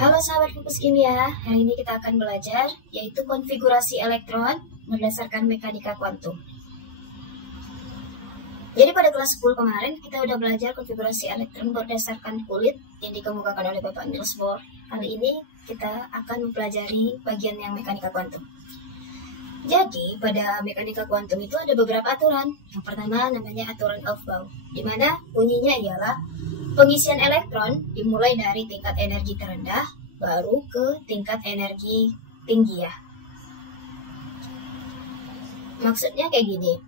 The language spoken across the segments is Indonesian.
Halo sahabat Fokus Kimia, hari ini kita akan belajar yaitu konfigurasi elektron berdasarkan mekanika kuantum. Jadi pada kelas 10 kemarin kita udah belajar konfigurasi elektron berdasarkan kulit yang dikemukakan oleh Bapak Niels Bohr. Kali ini kita akan mempelajari bagian yang mekanika kuantum. Jadi pada mekanika kuantum itu ada beberapa aturan. Yang pertama namanya aturan Aufbau, di mana bunyinya ialah pengisian elektron dimulai dari tingkat energi terendah baru ke tingkat energi tinggi ya. Maksudnya kayak gini.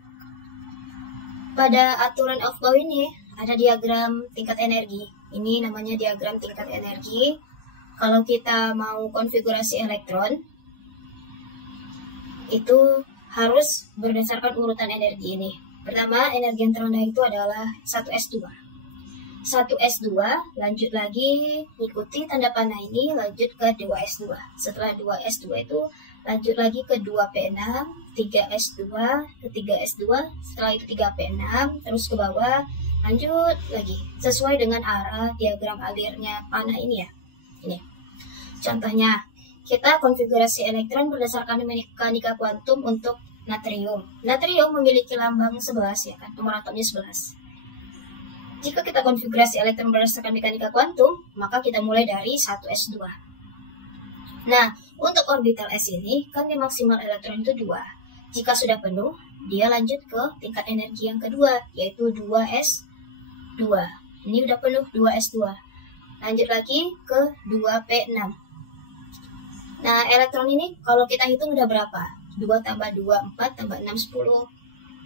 Pada aturan Aufbau ini ada diagram tingkat energi. Ini namanya diagram tingkat energi. Kalau kita mau konfigurasi elektron itu harus berdasarkan urutan energi ini. Pertama, energi yang terendah itu adalah 1s2. 1s2, lanjut lagi ikuti tanda panah ini, lanjut ke 2s2. Setelah 2s2 itu lanjut lagi ke 2p6, 3s2, ke 3s2, setelah itu 3p6, terus ke bawah, lanjut lagi sesuai dengan arah diagram alirnya panah ini ya. Ini contohnya, kita konfigurasi elektron berdasarkan mekanika kuantum untuk natrium. Natrium memiliki lambang 11 ya kan, nomor atomnya 11. Jika kita konfigurasi elektron berdasarkan mekanika kuantum, maka kita mulai dari 1s2. Nah, untuk orbital s ini, kan di maksimal elektron itu 2. Jika sudah penuh, dia lanjut ke tingkat energi yang kedua, yaitu 2s2. Ini udah penuh 2s2. Lanjut lagi ke 2p6. Nah, elektron ini kalau kita hitung udah berapa? 2 tambah 2, 4 tambah 6, 10.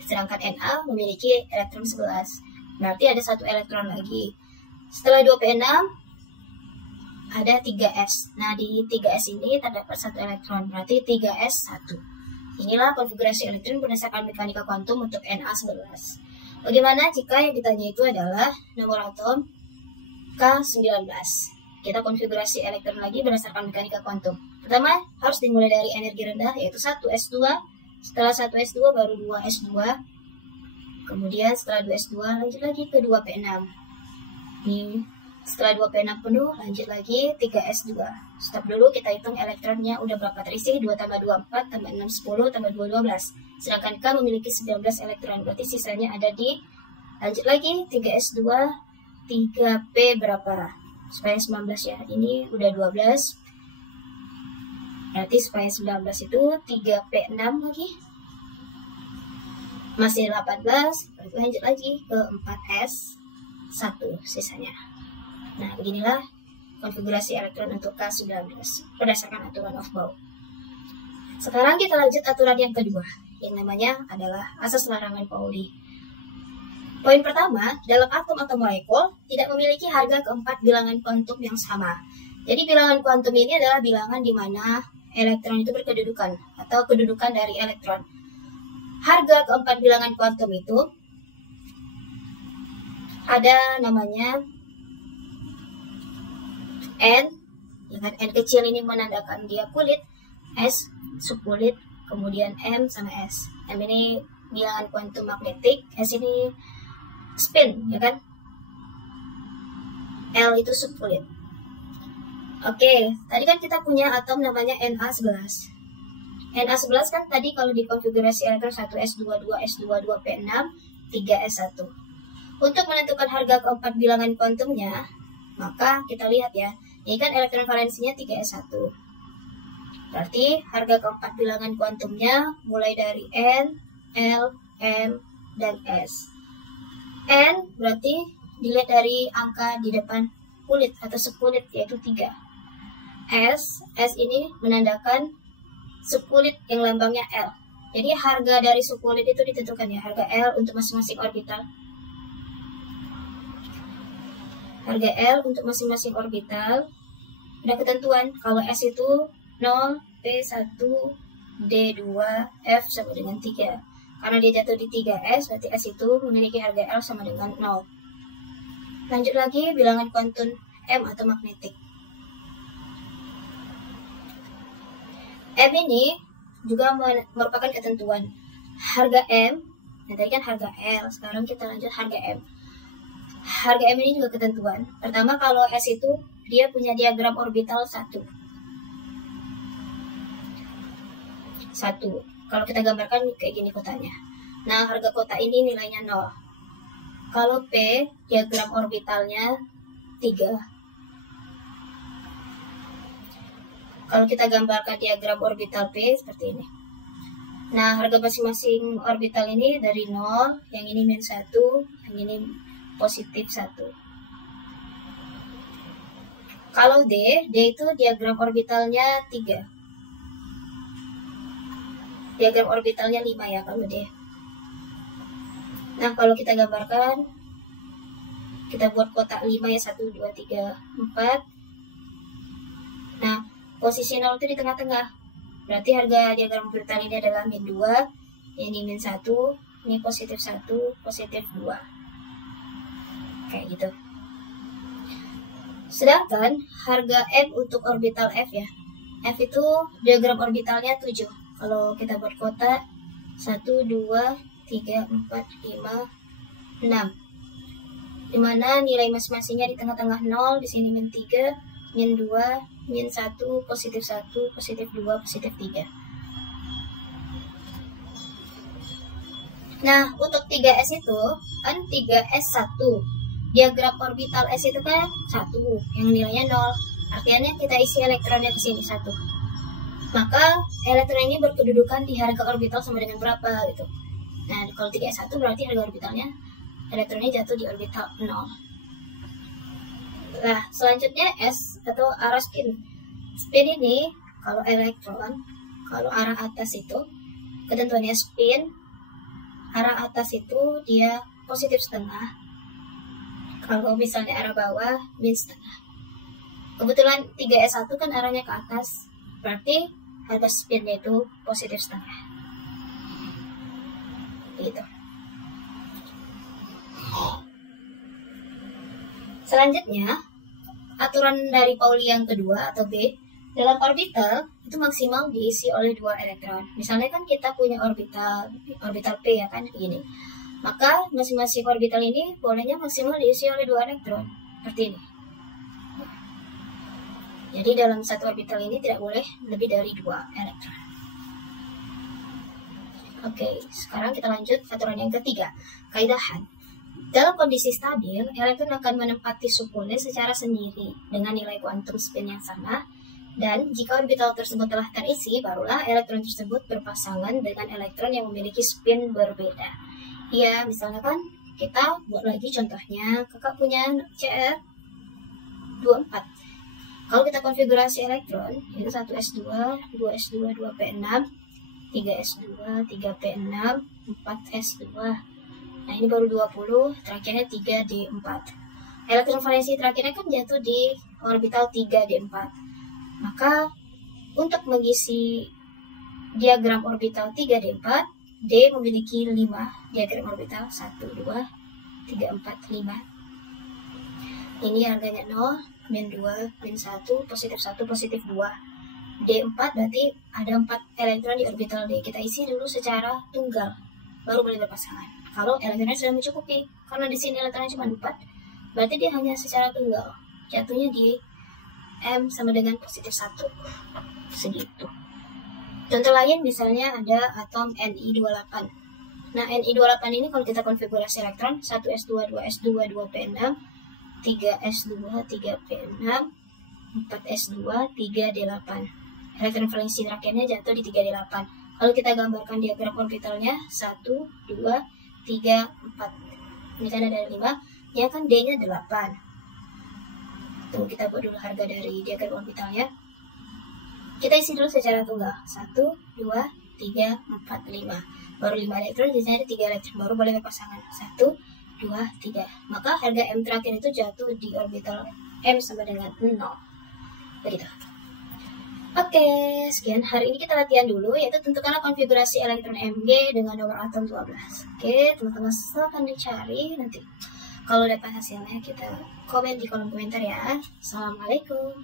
Sedangkan Na memiliki elektron 11. Berarti ada 1 elektron lagi. Setelah 2p6 ada 3s. Nah, di 3s ini terdapat 1 elektron, berarti 3s1. Inilah konfigurasi elektron berdasarkan mekanika kuantum untuk Na11. Bagaimana jika yang ditanya itu adalah nomor atom K19? Kita konfigurasi elektron lagi berdasarkan mekanika kuantum. Pertama, harus dimulai dari energi rendah, yaitu 1s2. Setelah 1s2 baru 2s2. Kemudian setelah 2s2 lanjut lagi ke 2p6. Nih, setelah 2p6 penuh lanjut lagi 3s2. Stop dulu, kita hitung elektronnya udah berapa terisi. 2 tambah 2, 4 tambah 6, 10 tambah 2, 12. Sedangkan K memiliki 19 elektron, berarti sisanya ada di, lanjut lagi 3s2, 3p berapa? Supaya 19 ya, ini udah 12. Berarti supaya 19 itu 3p6 lagi. Masih 18, lanjut lagi ke 4s1 sisanya. Nah, beginilah konfigurasi elektron untuk K19 berdasarkan aturan Aufbau. Sekarang kita lanjut aturan yang kedua, yang namanya adalah asas larangan Pauli. Poin pertama, dalam atom atau molekul tidak memiliki harga keempat bilangan kuantum yang sama. Jadi bilangan kuantum ini adalah bilangan di mana elektron itu berkedudukan atau kedudukan dari elektron. Harga keempat bilangan kuantum itu ada namanya N, ya kan? N kecil ini menandakan dia kulit, S subkulit, kemudian M sama S. M ini bilangan kuantum magnetik, S ini spin, ya kan? L itu subkulit. Oke, tadi kan kita punya atom namanya Na11. Na11 kan tadi kalau dikonfigurasi elektron 1s2, 2s2, 2p6, 3s1. Untuk menentukan harga keempat bilangan kuantumnya, maka kita lihat ya, ini kan elektron valensinya 3s1. Berarti harga keempat bilangan kuantumnya mulai dari N, L, M, dan S. N berarti dilihat dari angka di depan kulit atau sekulit, yaitu 3. S ini menandakan subkulit yang lambangnya L. Jadi harga dari subkulit itu ditentukan ya, harga L untuk masing-masing orbital. Harga L untuk masing-masing orbital ada ketentuan. Kalau S itu 0, P1, D2, F sama dengan 3. Karena dia jatuh di 3S, berarti S itu memiliki harga L sama dengan 0. Lanjut lagi bilangan kuantum M atau magnetik. M ini juga merupakan ketentuan. Harga M, nah tadi kan harga L, sekarang kita lanjut harga M. Harga M ini juga ketentuan. Pertama kalau S itu dia punya diagram orbital 1. Kalau kita gambarkan kayak gini kotanya. Nah, harga kota ini nilainya 0. Kalau P, diagram orbitalnya 3. Kalau kita gambarkan diagram orbital P seperti ini. Nah, harga masing-masing orbital ini dari 0, yang ini -1, yang ini positif 1. Kalau D itu diagram orbitalnya 3. Diagram orbitalnya 5 ya kalau D. Nah, kalau kita gambarkan, kita buat kotak 5 ya, 1, 2, 3, 4. Nah, posisi 0 itu di tengah-tengah. Berarti harga diagram orbital ini adalah -2, ini -1, ini positif 1, positif 2. Kayak gitu. Sedangkan harga M untuk orbital F ya. F itu diagram orbitalnya 7. Kalau kita buat kotak 1, 2, 3, 4, 5, 6. Dimana nilai masing-masingnya di tengah-tengah 0, di sini -3, -2, -1, positif 1, positif 2, positif 3. Nah, untuk 3S itu kan 3S1. Diagram orbital S itu kan 1, yang nilainya 0. Artinya kita isi elektronnya ke sini 1. Maka elektron ini berkedudukan di harga orbital sama dengan berapa gitu. Nah, kalau 3S1 berarti harga orbitalnya elektronnya jatuh di orbital 0. Nah, selanjutnya S atau arah spin. Spin ini kalau elektron, kalau arah atas itu ketentuannya spin, arah atas itu dia positif setengah. Kalau misalnya arah bawah -setengah. Kebetulan 3S1 kan arahnya ke atas, berarti harga spinnya itu positif setengah. Gitu. Selanjutnya, aturan dari Pauli yang kedua atau B, dalam orbital itu maksimal diisi oleh 2 elektron. Misalnya kan kita punya orbital P ya kan, gini. Maka masing-masing orbital ini bolehnya maksimal diisi oleh 2 elektron, seperti ini. Jadi dalam satu orbital ini tidak boleh lebih dari 2 elektron. Oke, sekarang kita lanjut aturan yang ketiga, kaidahan. Dalam kondisi stabil, elektron akan menempati supulnya secara sendiri dengan nilai kuantum spin yang sama, dan jika orbital tersebut telah terisi, barulah elektron tersebut berpasangan dengan elektron yang memiliki spin berbeda. Ya, misalnya kan kita buat lagi contohnya, kakak punya CR24. Kalau kita konfigurasi elektron, yaitu 1s2, 2s2, 2p6, 3s2, 3p6, 4s2. Nah, ini baru 20, terakhirnya 3d4. Elektron valensi terakhirnya kan jatuh di orbital 3d4. Maka, untuk mengisi diagram orbital 3d4, D memiliki 5 diagram orbital, 1, 2, 3, 4, 5. Ini harganya 0, -2, -1, positif 1, positif 2. D4 berarti ada 4 elektron di orbital D. Kita isi dulu secara tunggal, baru boleh berpasangan. Kalau elektronnya sudah mencukupi, karena di sini elektronnya cuma 4, berarti dia hanya secara tunggal. Jatuhnya di M sama dengan positif 1. Segitu. Contoh lain misalnya ada atom Ni28. Nah, Ni28 ini kalau kita konfigurasi elektron 1s2, 2s2, 2p6, 3s2, 3p6, 4s2, 3d8. Elektron valensi terakhirnya jatuh di 3d8. Kalau kita gambarkan diagram orbitalnya 1, 2, 3, 4. Ini kan ada 5, ya kan D-nya 8. Tunggu, kita buat dulu harga dari diagram orbitalnya. Kita isi dulu secara tunggal. 1, 2, 3, 4, 5. Baru 5 elektron, di sini ada 3 elektron. Baru boleh berpasangan. 1, 2, 3. Maka harga M terakhir itu jatuh di orbital M sama dengan 0. Begitu. Oke, sekian. Hari ini kita latihan dulu, yaitu tentukanlah konfigurasi elektron Mg dengan nomor atom 12. Oke, teman-teman silahkan dicari nanti. Kalau dapat hasilnya kita komen di kolom komentar ya. Assalamualaikum.